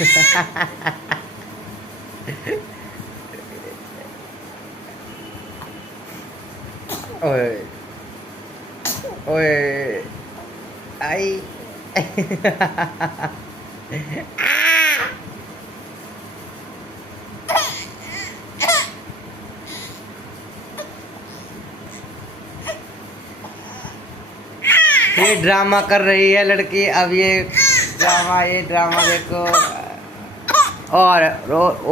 ओए ओए आई। ये ड्रामा कर रही है लड़की। अब ये ड्रामा देखो। और